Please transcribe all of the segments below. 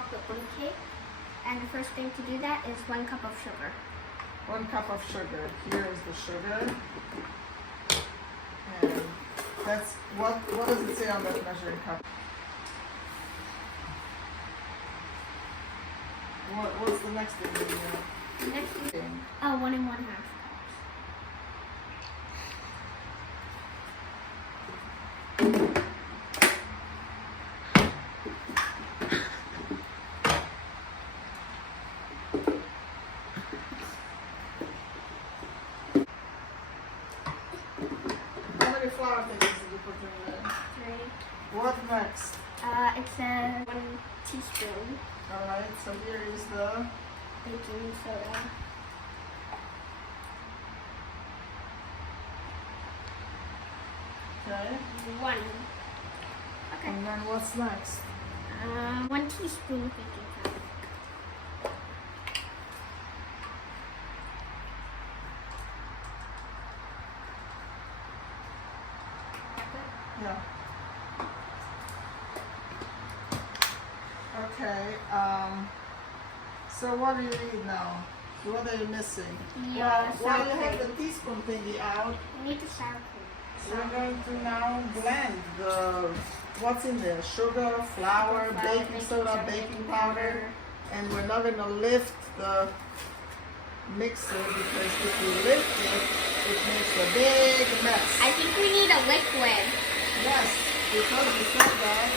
chocolate bundt cake. And the first thing to do that is 1 cup of sugar. 1 cup of sugar. Here is the sugar. And that's, what does it say on that measuring cup? What's the next ingredient? The next thing, 1 1/2 cups. How many flour things did you put in there? 3. What next? It says 1 teaspoon Alright, so here is the baking soda. okay. 1. Okay. And then what's next? 1 teaspoon of baking powder. Yeah. Okay, so what do you need now? What are you missing? Yeah, While sour you have cream. the teaspoon thingy out, We need the sour cream. we're going to now blend the, what's in there? Sugar, flour, baking soda, baking powder, and we're not going to lift the mixer because if we lift it, it makes a big mess. I think we need a liquid. Yes, because we said that,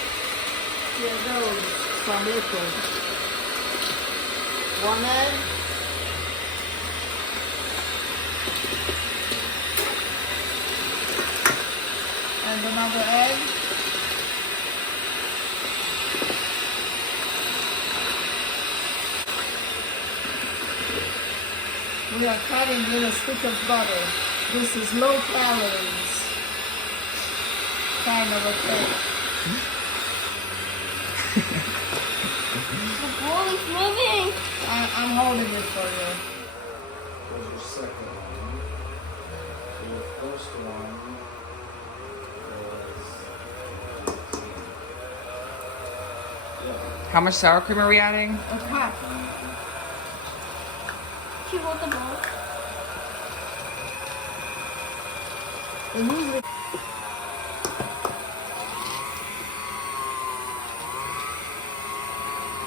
here goes some liquid. 1 egg. And another egg. We are cutting in a stick of butter. This is low calories kind of a cake. The bowl is moving. I'm holding it for you. There's your second one. So your first one was... How much sour cream are we adding? A cup. She rolled the bowl. And usually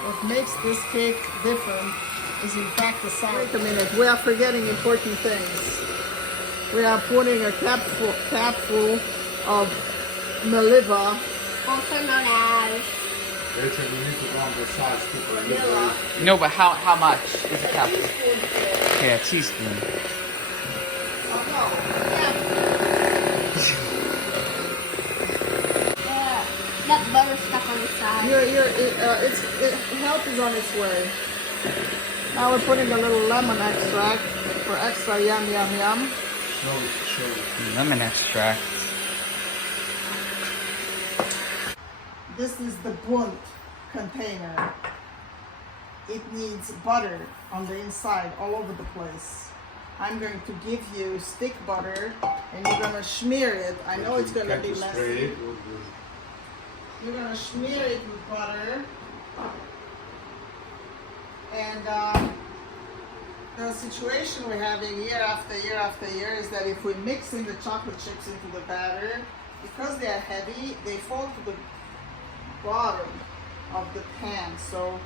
what makes this cake different is in fact the sour. Wait a minute, we are forgetting important things. We are putting a capful of Meliva, Also known as Rachel, you need to go on the sides too for vanilla, No, but how much is a cup? teaspoonful. Okay, a teaspoon. Oh no, yeah, that butter stuck on the side. help is on its way. Now we're putting a little lemon extract for extra yum yum yum. show. Lemon extract. This is the Bundt container. It needs butter on the inside all over the place. I'm going to give you stick butter and you're gonna smear it. I know it's gonna be messy. You're gonna smear it with butter. And the situation we're having year after year after year is that if we mix in the chocolate chips into the batter, because they're heavy, they fall to the bottom of the pan. So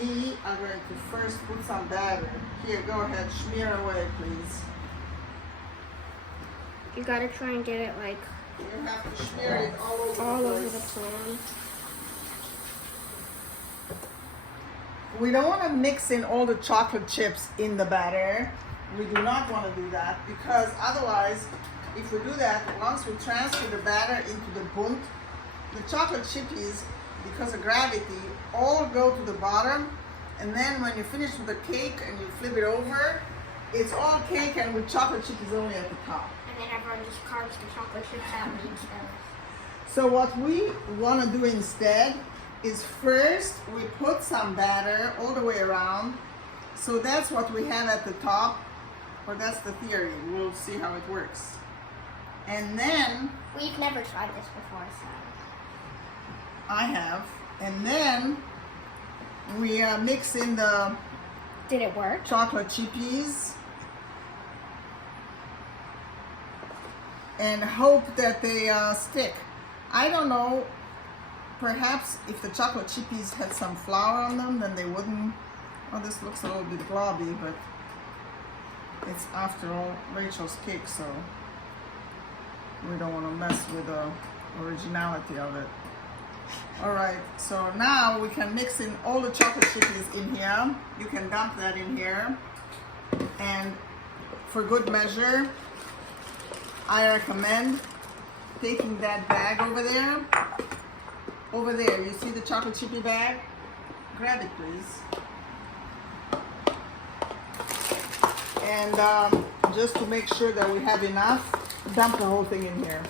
we are going to first put some batter. Here, go ahead, smear away, please. You gotta try and get it like You have to smear it all over the pan. We don't want to mix in all the chocolate chips in the batter. We do not want to do that because otherwise, if we do that, once we transfer the batter into the Bundt, the chocolate chippies, because of gravity, all go to the bottom, and then when you finish with the cake and you flip it over, it's all cake and with chocolate chippies only at the top. And then everyone just carves the chocolate chips out and eats them. So what we want to do instead is first we put some batter all the way around. So that's what we have at the top, or that's the theory. We'll see how it works. And then We've never tried this before, so. I have. And then we mix in the Did it work? chocolate chippies and hope that they stick. I don't know, perhaps if the chocolate chippies had some flour on them, then they wouldn't. Oh, this looks a little bit globby, but it's after all Rachel's cake, so we don't want to mess with the originality of it. All right, so now we can mix in all the chocolate chippies in here. You can dump that in here. And for good measure, I recommend taking that bag over there. Over there, you see the chocolate chippy bag? Grab it, please. And just to make sure that we have enough, dump the whole thing in here.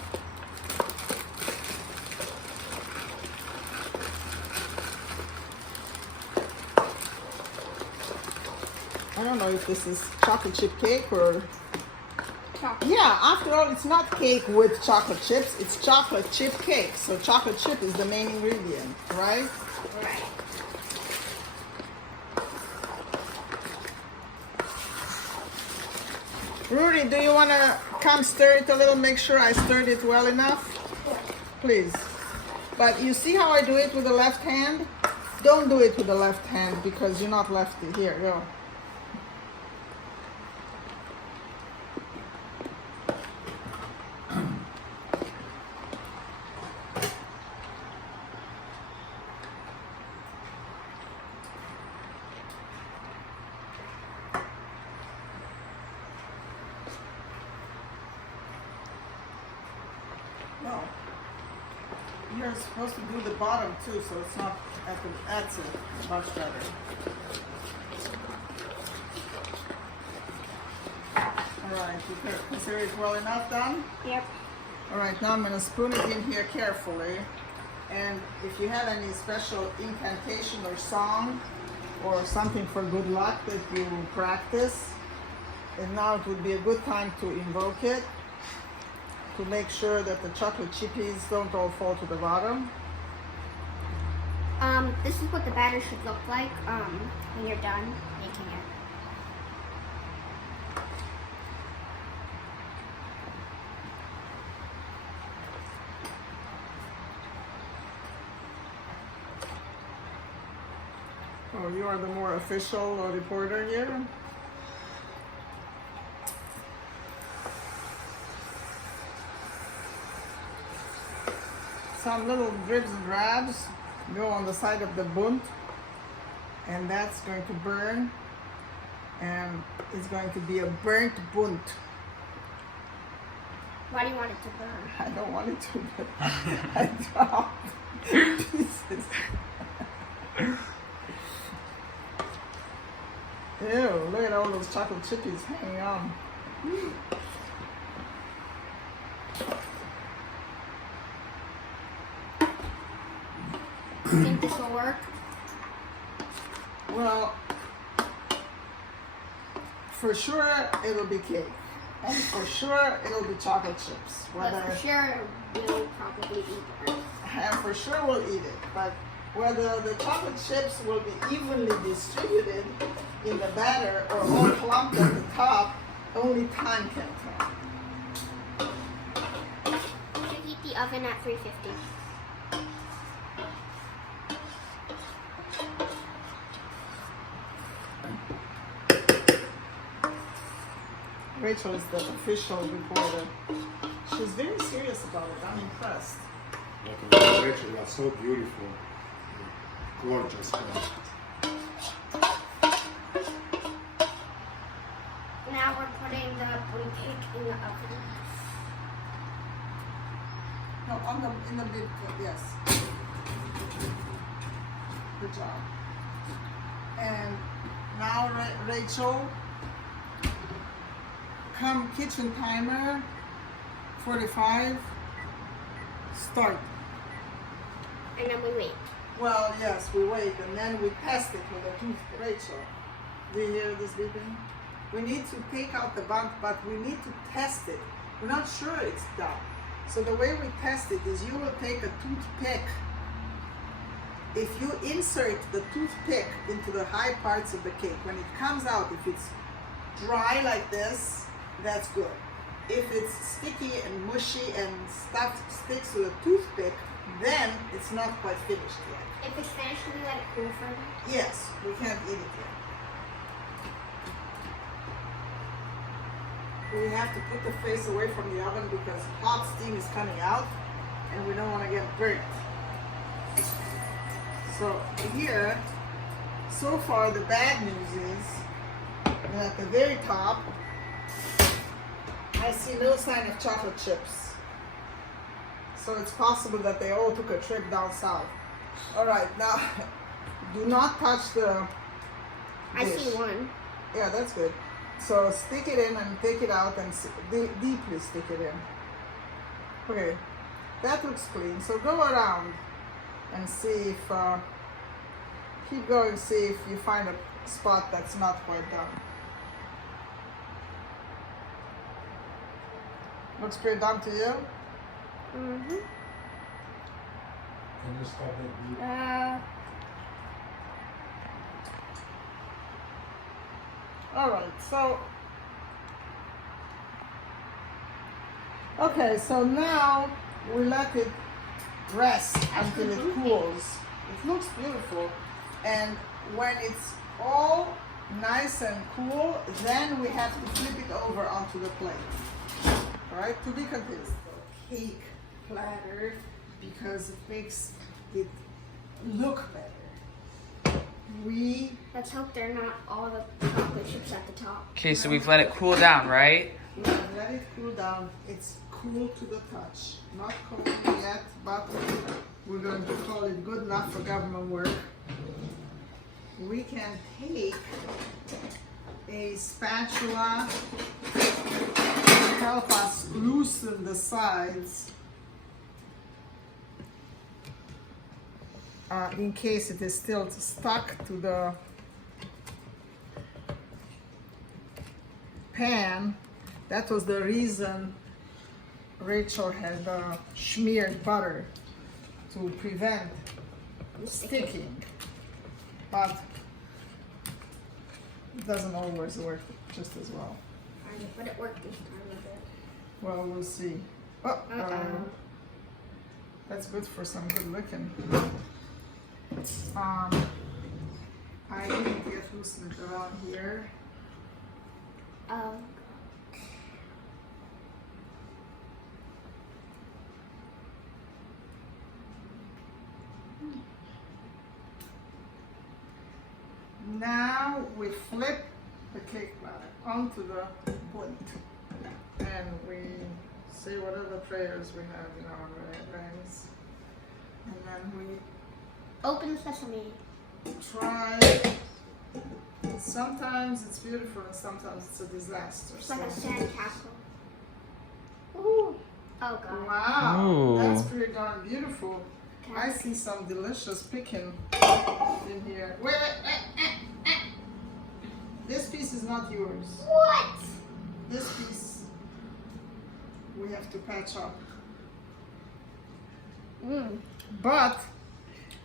I don't know if this is chocolate chip cake or... Chocolate. Yeah, after all, it's not cake with chocolate chips, it's chocolate chip cake. So chocolate chip is the main ingredient, right? Right. Rudy, do you want to come stir it a little? Make sure I stirred it well enough? Please. But you see how I do it with the left hand? Don't do it with the left hand because you're not lefty. Here, go. No. You're supposed to do the bottom too, so it's not at the, that's it, much better. Alright, you consider it well enough done? Yep. Alright, now I'm going to spoon it in here carefully. And if you have any special incantation or song or something for good luck that you practice, and now it would be a good time to invoke it, to make sure that the chocolate chippies don't all fall to the bottom. This is what the batter should look like when you're done making it. Oh, you are the more official reporter here. Some little dribs and drabs go on the side of the Bundt, and that's going to burn, and it's going to be a burnt Bundt. Why do you want it to burn? I don't want it to, but I dropped pieces. Ew, look at all those chocolate chippies hanging on. You think this will work? Well, for sure it'll be cake. And for sure it'll be chocolate chips. But for sure we'll probably eat it. And for sure we'll eat it. But whether the chocolate chips will be evenly distributed in the batter or all clumped at the top, only time can tell. Preheat the oven at 350. Rachel is the official reporter. She's very serious about it. I'm impressed. Rachel, you are so beautiful. Gorgeous. Now we're putting the Bundt cake in the oven. No, in the mid, yes. Good job. And now, Rachel, come kitchen timer, 45, start. And then we wait. Well, yes, we wait and then we test it with a tooth. Rachel, do you hear this beeping? We need to take out the Bundt, but we need to test it. We're not sure it's done. So the way we test it is you will take a toothpick if you insert the toothpick into the high parts of the cake, when it comes out, if it's dry like this, that's good. If it's sticky and mushy and stuff sticks to the toothpick, then it's not quite finished yet. If it's finished, can we let it cool further? Yes, we can't eat it yet. We have to put the face away from the oven because hot steam is coming out and we don't want to get burnt. So here, so far the bad news is that at the very top, I see no sign of chocolate chips. So it's possible that they all took a trip down south. All right, now do not touch the I dish. see one. Yeah, that's good. So stick it in and take it out and deeply stick it in. Okay, that looks clean. So go around and see if, keep going, see if you find a spot that's not quite done. Looks pretty done to you? Mm-hmm. Can you stop that beep? Alright, so okay, so now we let it rest until it cools. It looks beautiful, and when it's all nice and cool, then we have to flip it over onto the plate. Alright, to be continued. The cake platter, because it makes it look better. Let's hope they're not all the chocolate chips at the top. Okay, so we've let it cool down, right? Let it cool down. It's cool to the touch. Not cold yet, but we're going to call it good enough for government work. We can take a spatula to help us loosen the sides in case it is still stuck to the pan. That was the reason Rachel had smeared butter to prevent sticking, but it doesn't always work just as well. But it worked this time a bit. Well, we'll see. Oh, Uh-oh. That's good for some good looking. I didn't get loosened around here. Oh. Now we flip the cake batter onto the Bundt, and we say whatever prayers we have in our brains, and then we Open sesame. try. Sometimes it's beautiful and sometimes it's a disaster. It's like a So- sand castle. Ooh. Oh god. Wow, Ooh. that's pretty darn beautiful. I Okay. see some delicious picking in here. Wait, this piece is not yours. What? This piece we have to patch up. But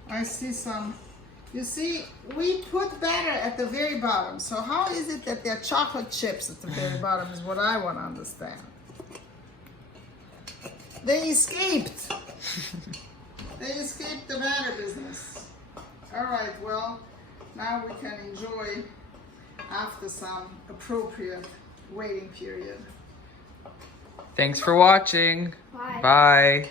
I see some. You see, we put batter at the very bottom. So how is it that there are chocolate chips at the very bottom is what I want to understand. They escaped. They escaped the batter business. All right, well, now we can enjoy after some appropriate waiting period. Thanks for watching. Bye. Bye.